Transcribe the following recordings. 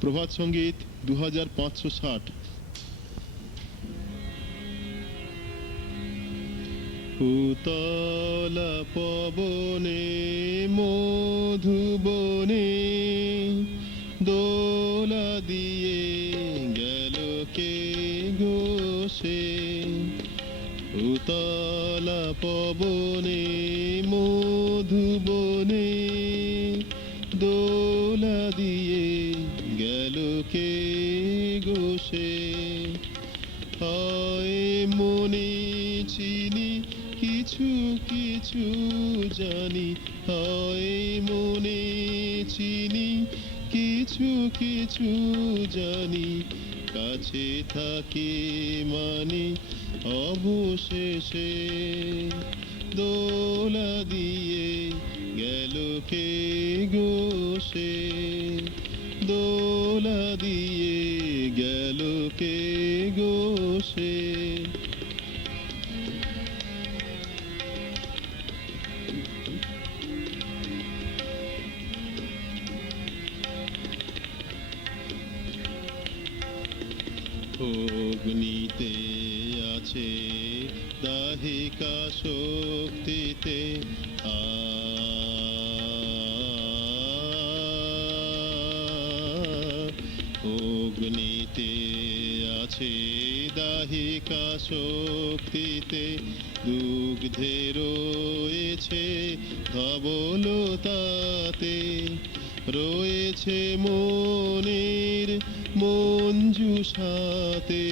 প্রভাত সঙ্গীত 2560। উতলা পবনে মধুবনে দোলা দিয়ে গেল কে গো সে। উতলা পবনে মধুবনে দোলা দিয়ে গেল কে গো সে। হয় মনে চিনি কিছু কিছু জানি, হয় মনে চিনি কিছু কিছু জানি, কাছে থাকে মানি অবশেষে দোলা দিয়ে গেল কে গো সে। দোলা দিয়ে গেল কে গো সে। অগ্নিতে আছে দাহিকা শক্তিতে অগ্নিতে আছে দাহিকা শক্তিতে, দুগ্ধে রয়েছে ধবলতাতে, রয়েছে মনের মঞ্জুষাতে,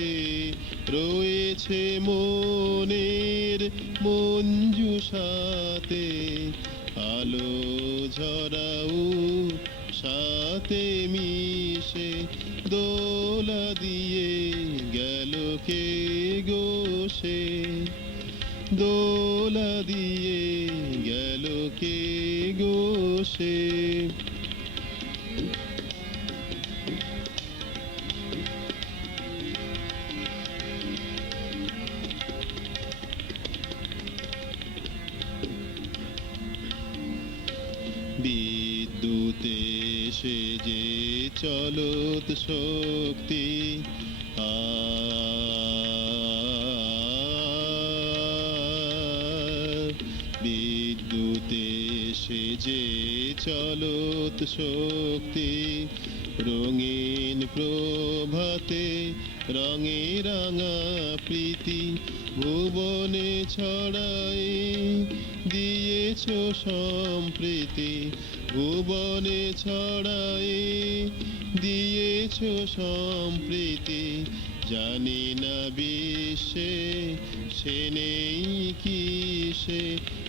রয়েছে মনের মঞ্জুষাতে, আলো ঝরাও সাথে মিশে দোলা দিয়ে গেল কে গো সে। দোলা দিয়ে গেল কে গো সে। বিদ্যুতে সে যে চলত শক্তি, বিদ্যুতে সে যে চলত শক্তি, রঙিন প্রভাতে রঙে রাঙা প্রীতি ভুবনে ছড়াই দিয়েছ সম্প্রীতি। ভুবনে ছড়াই দিয়েছ সম্প্রীতি, জানি না বিশ্বে সে নেই কি সে।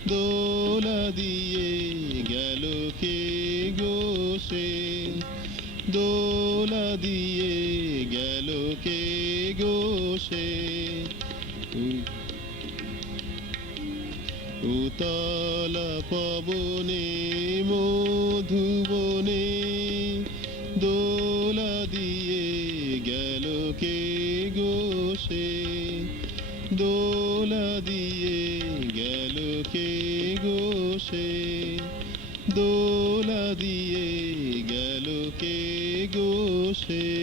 দোলা দিয়ে গেল কে গো সে। দোলা দিয়ে গেল কে গো সে। উতলা পবনে মধুবনে দোলা দিয়ে গেল কে গো সে। দোলা দিয়ে গেল কে গো সে। দোলা দিয়ে গেল কে গো সে।